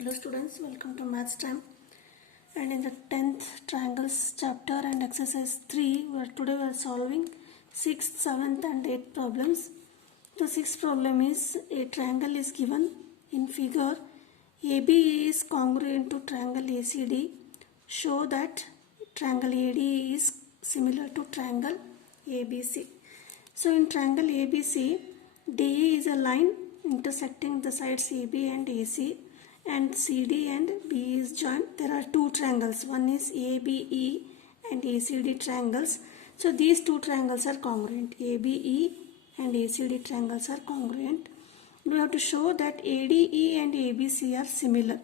Hello students, welcome to Maths Time. And in the 10th triangles chapter and exercise 3, today we are solving 6th, 7th and 8th problems. The 6th problem is a triangle is given in figure. AB is congruent to triangle ACD. Show that triangle AD is similar to triangle ABC. So in triangle ABC, DE is a line intersecting the sides AB and AC, and CD and B is joined. There are two triangles. One is ABE and ACD triangles. So these two triangles are congruent. ABE and ACD triangles are congruent. We have to show that ADE and ABC are similar.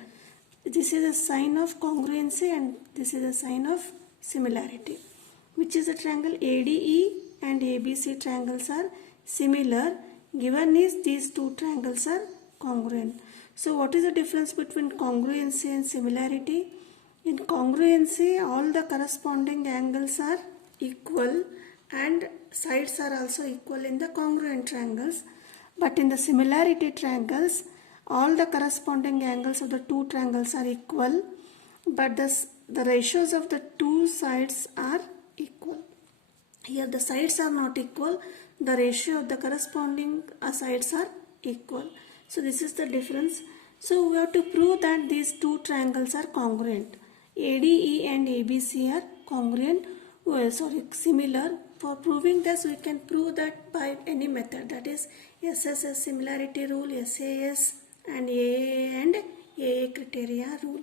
This is a sign of congruency and this is a sign of similarity. Which is a triangle ADE and ABC triangles are similar. Given is these two triangles are congruent. So what is the difference between congruency and similarity? In congruency, all the corresponding angles are equal and sides are also equal in the congruent triangles. But in the similarity triangles, all the corresponding angles of the two triangles are equal, but the ratios of the two sides are equal. Here the sides are not equal, the ratio of the corresponding sides are equal. So this is the difference. So we have to prove that these two triangles are congruent. ADE and ABC are congruent, similar. For proving this, we can prove that by any method, that is SSS similarity rule, SAS and AA and AA criteria rule.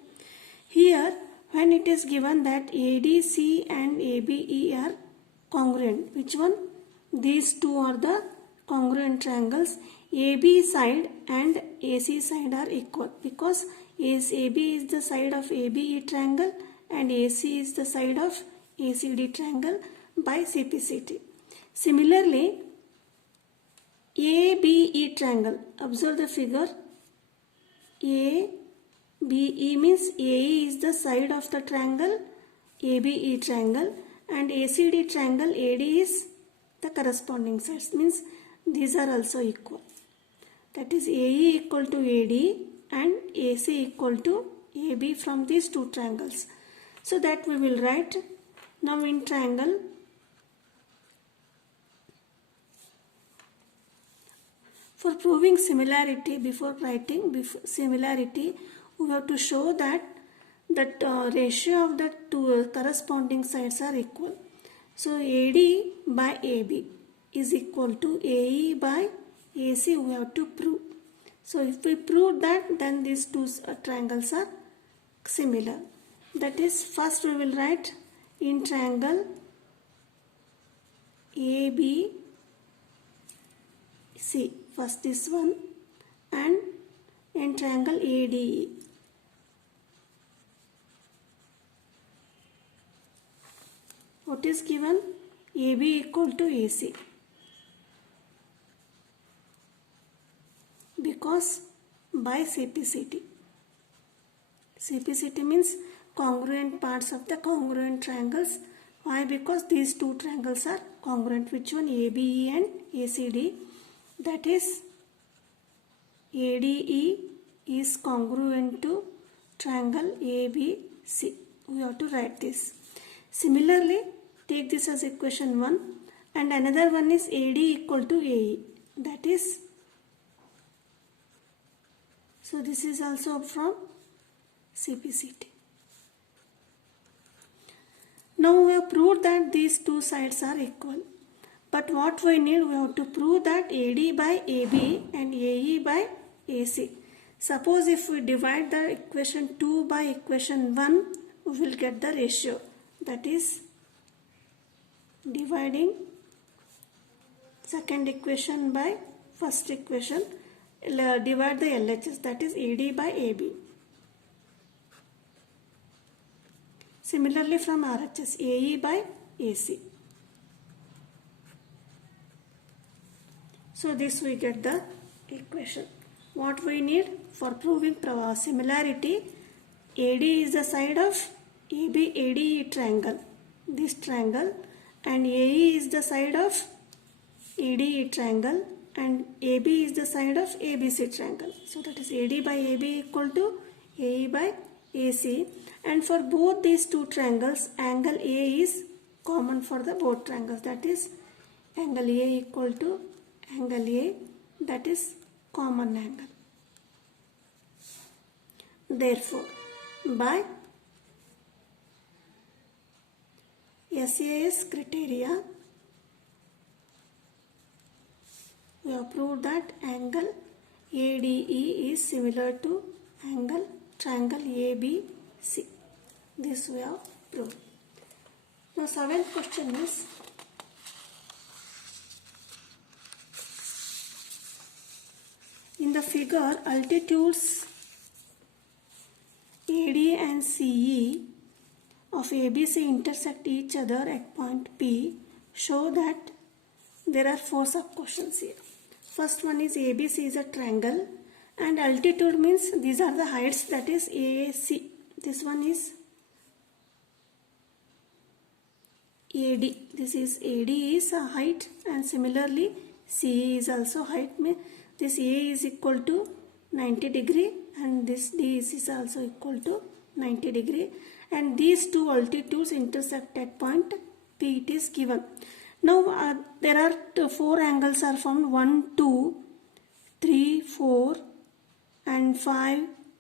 Here, when it is given that ADC and ABE are congruent, which one? These two are the congruent triangles. AB side and AC side are equal because AB is the side of ABE triangle and AC is the side of ACD triangle by CPCT. Similarly, ABE triangle, observe the figure. ABE means AE is the side of the triangle ABE triangle and ACD triangle AD is the corresponding sides, means these are also equal. That is AE equal to AD and AC equal to AB from these two triangles. So that we will write now in triangle. For proving similarity, before writing similarity, we have to show that ratio of the two corresponding sides are equal. So AD by AB is equal to AE by AC, we have to prove. So if we prove that, then these two triangles are similar. That is, first we will write in triangle ABC, first this one, and in triangle ADE. What is given? AB equal to AC. Because by CPCT. CPCT means congruent parts of the congruent triangles. Why? Because these two triangles are congruent. Which one? ABE and ACD. That is, ADE is congruent to triangle ABC. We have to write this. Similarly, take this as equation 1 and another one is AD equal to AE. That is, so this is also from CPCT. Now we have proved that these two sides are equal. But what we need, we have to prove that AD by AB and AE by AC. Suppose if we divide the equation 2 by equation 1, we will get the ratio. That is, dividing second equation by first equation, divide the LHS, that is AD by AB. Similarly from RHS, AE by AC. So this we get the equation. What we need for proving similarity, AD is the side of ABADE triangle, this triangle, and AE is the side of ADE triangle and AB is the side of ABC triangle. So that is AD by AB equal to AE by AC, and for both these two triangles angle A is common for the both triangles, that is angle A equal to angle A, that is common angle. Therefore, by SAS criteria, we have proved that angle ADE is similar to angle triangle ABC. This we have proved. Now, seventh question is, in the figure, altitudes AD and CE of ABC intersect each other at point P. Show that there are 4 sub questions here. First one is ABC is a triangle and altitude means these are the heights, that is AC. This one is AD. This is AD is a height, and similarly CE is also height. This A is equal to 90 degree and this D is also equal to 90 degree, and these two altitudes intersect at point P. It is given. Now there are 4 angles are formed, 1, 2, 3, 4 and 5,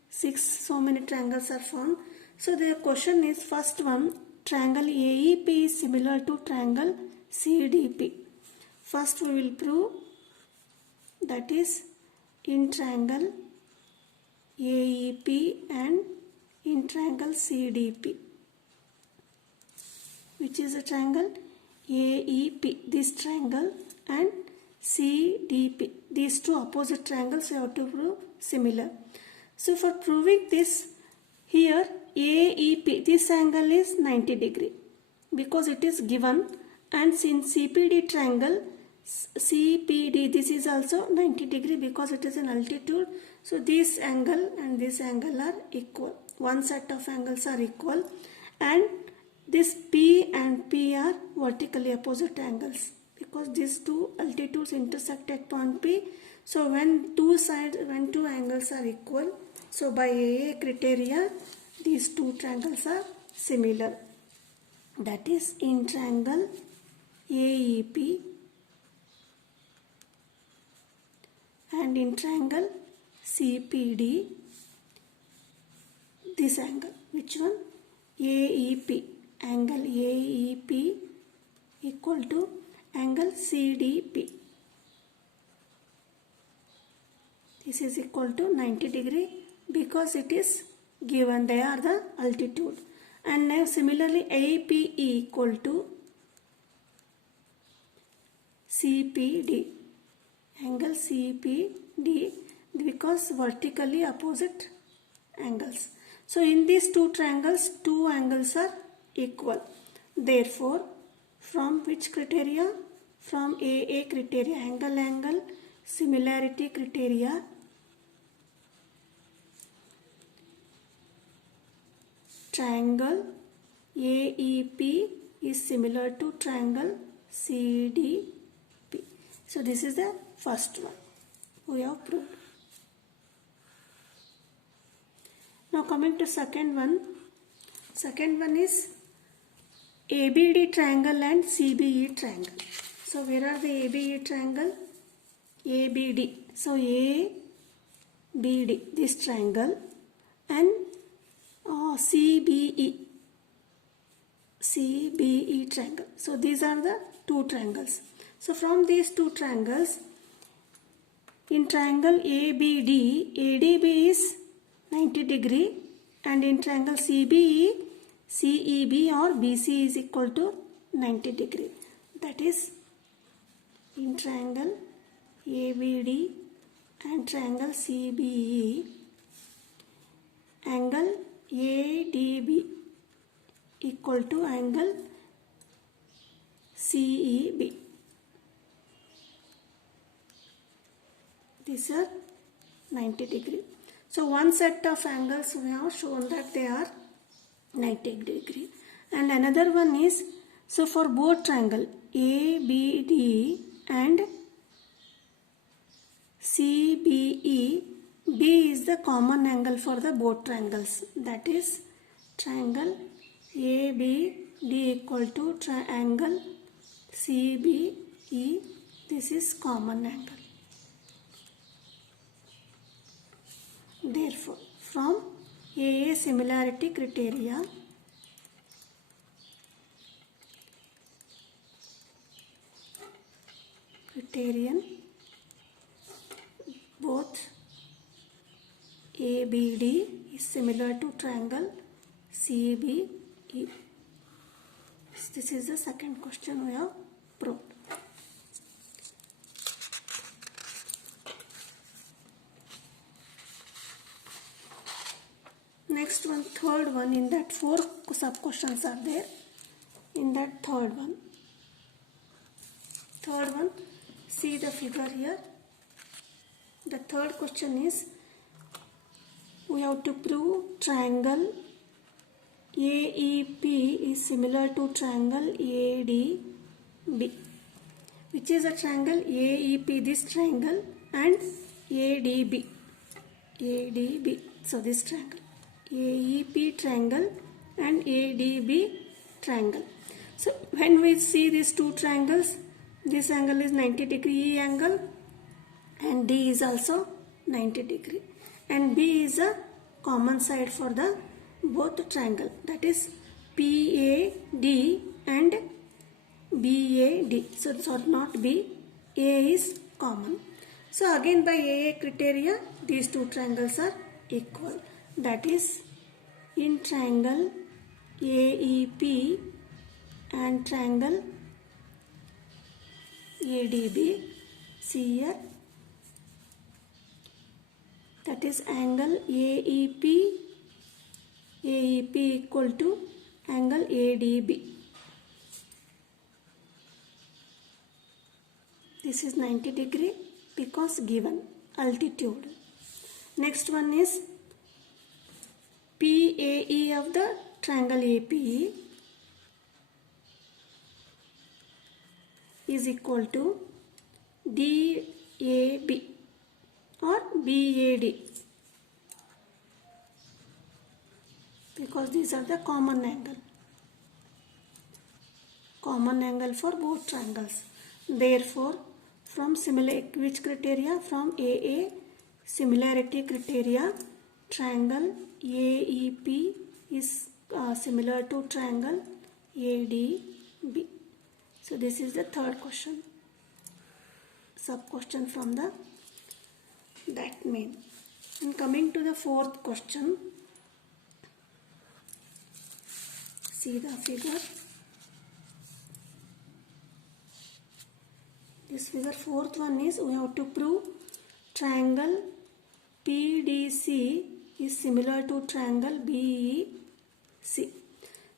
6, so many triangles are formed. So the question is, first one, triangle AEP is similar to triangle CDP. First we will prove, that is in triangle AEP and in triangle CDP. Which is a triangle? AEP, this triangle, and CDP, these two opposite triangles you have to prove similar. So for proving this, here AEP, this angle is 90 degree because it is given, and since CPD triangle, CPD, this is also 90 degree because it is an altitude. So this angle and this angle are equal. One set of angles are equal, and this P and P are vertically opposite angles because these two altitudes intersect at point P. So when two angles are equal, so by AA criteria, these two triangles are similar. That is in triangle AEP and in triangle CPD, this angle, which one? AEP, angle AEP equal to angle CDP. This is equal to 90 degree because it is given, they are the altitude. And now similarly APE equal to CPD, angle CPD, because vertically opposite angles. So in these two triangles, two angles are equal. Therefore, from which criteria? From AA criteria, angle similarity criteria, triangle AEP is similar to triangle CDP. So this is the first one we have proved. Now coming to second one. Second one is ABD triangle and CBE triangle. So where are the ABE triangle? ABD. So ABD, this triangle, and CBE triangle. So these are the two triangles. So from these two triangles, in triangle ABD, ADB is 90 degree, and in triangle CBE, CEB or BC is equal to 90 degree. That is in triangle ABD and triangle CBE, angle ADB equal to angle CEB. These are 90 degree. So one set of angles we have shown that they are 90 degree. And another one is, so for both triangle ABD and CBE, B is the common angle for the both triangles. That is triangle ABD equal to triangle CBE. This is common angle. Therefore, from AA similarity criterion, both ABD is similar to triangle CBE. This is the second question we have proved. Next one, third one. In that 4 sub questions are there. In that third one, see the figure here. The third question is, we have to prove triangle AEP is similar to triangle ADB. Which is a triangle AEP, this triangle, and ADB. So this triangle AEP triangle and ADB triangle. So when we see these two triangles, this angle is 90 degree angle and D is also 90 degree, and B is a common side for the both triangle, that is PAD and BAD. So not B, A is common. So again by AA criteria, these two triangles are equal. That is in triangle AEP and triangle ADB, see here, that is angle AEP equal to angle ADB. This is 90 degree because given altitude. Next one is PAE of the triangle APE is equal to DAB or BAD, because these are the common angle for both triangles. Therefore, from which criteria? From AA similarity criteria, triangle AEP is similar to triangle ADB. So this is the third question, sub question from that main. And coming to the fourth question, see the figure. This figure, fourth one is, we have to prove triangle PDC is similar to triangle BEC.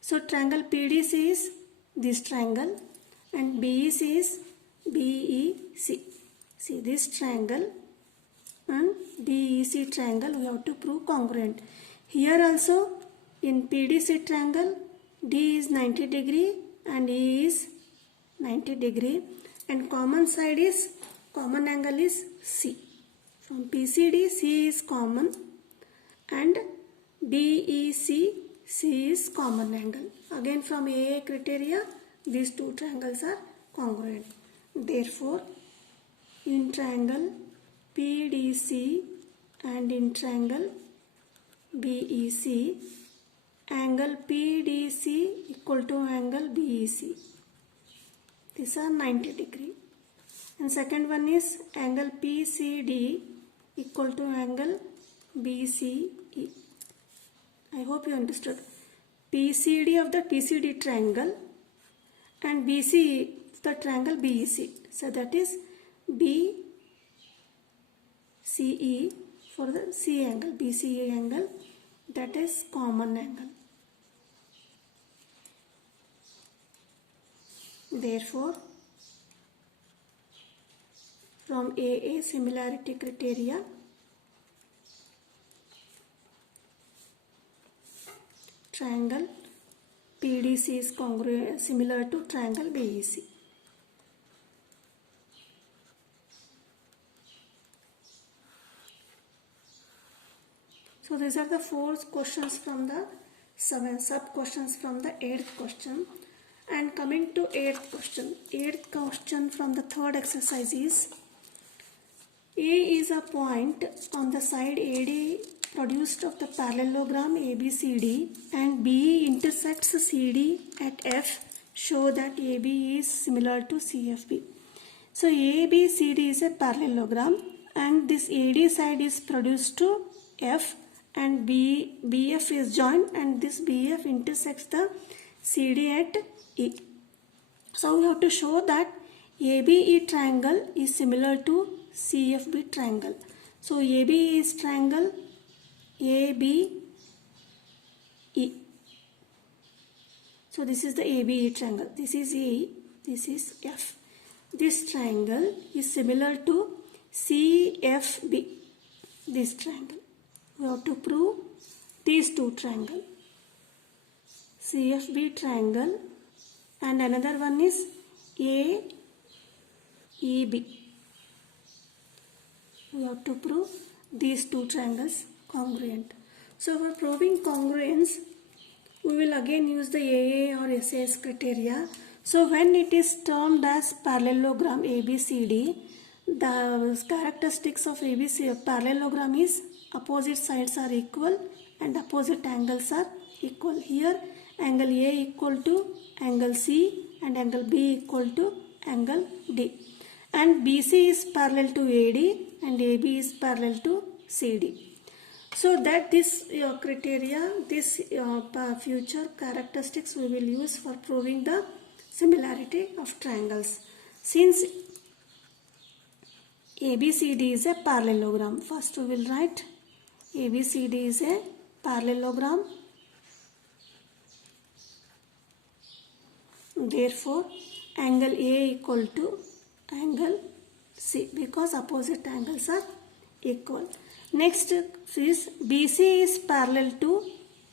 So triangle PDC is this triangle and BEC is BEC. See this triangle and BEC triangle, we have to prove congruent. Here also in PDC triangle, D is 90 degree and E is 90 degree, and common angle is C. From PCD, C is common, and DEC, C is common angle. Again from AA criteria, these two triangles are congruent. Therefore, in triangle PDC and in triangle BEC, angle PDC equal to angle BEC. These are 90 degree. And second one is angle PCD equal to angle BCE. I hope you understood. PCD of the PCD triangle and BCE the triangle BEC. So that is BCE for the C angle, BCE angle, that is common angle. Therefore, from AA similarity criteria, triangle PDC is similar to triangle BEC. So these are the 4 questions from the 7 sub questions from the 8th question. And coming to 8th question from the third exercise is, A is a point on the side AD produced of the parallelogram ABCD, and B intersects CD at F. Show that AB is similar to CFB. So ABCD is a parallelogram, and this AD side is produced to F, and BF is joined, and this BF intersects the CD at E. So we have to show that ABE triangle is similar to CFB triangle. So AB is triangle ABE. So this is the ABE triangle. This is A, this is F. This triangle is similar to CFB. This triangle. We have to prove these two triangles. CFB triangle, and another one is AEB. We have to prove these two triangles congruent. So for proving congruence, we will again use the AA or SAS criteria. So when it is termed as parallelogram ABCD, the characteristics of parallelogram is opposite sides are equal and opposite angles are equal. Here angle A equal to angle C and angle B equal to angle D. And BC is parallel to AD and AB is parallel to CD. So that this criteria, this future characteristics we will use for proving the similarity of triangles. Since ABCD is a parallelogram, first we will write ABCD is a parallelogram. Therefore, angle A equal to angle C, because opposite angles are equal. Next is BC is parallel to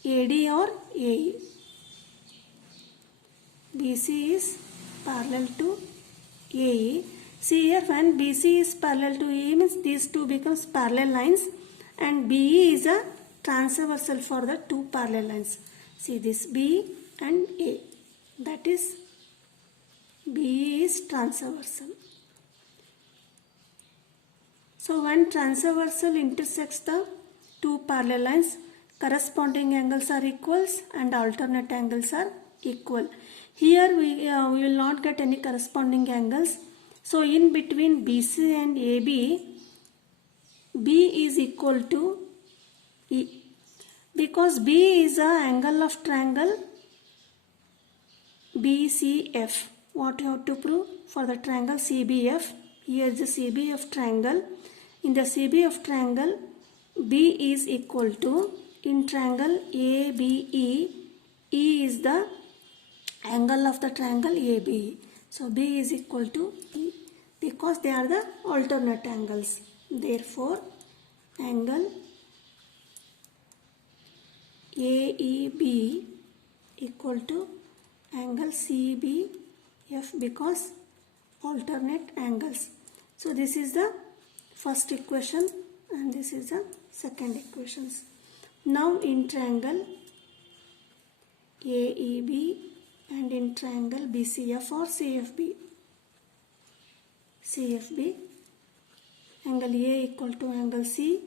AD or AE. BC is parallel to AE. See here, when BC is parallel to AE means these two becomes parallel lines, and BE is a transversal for the two parallel lines. See this B and A, that is BE is transversal. So when transversal intersects the two parallel lines, corresponding angles are equals and alternate angles are equal. Here we will not get any corresponding angles. So in between BC and AB, B is equal to E. Because B is an angle of triangle BCF. What you have to prove for the triangle CBF? Here is the CBF triangle. In the CBF triangle, B is equal to, in triangle ABE, E is the angle of the triangle ABE. So B is equal to E because they are the alternate angles. Therefore, angle AEB equal to angle CBF because alternate angles. So this is the first equation and this is the second equations. Now in triangle AEB and in triangle BCF or CFB, angle A equal to angle C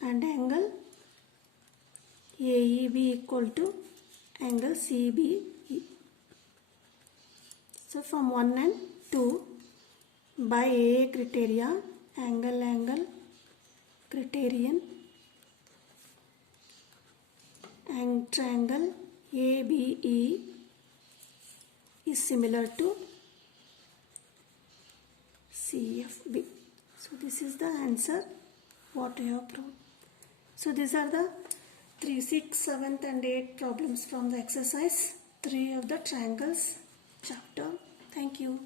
and angle AEB equal to angle CBE. So from 1 and 2, by AA criteria, angle criterion, and triangle ABE is similar to CFB. So this is the answer what we have proved. So these are the 3, 6, 7th and 8th problems from the exercise 3 of the triangles chapter. Thank you.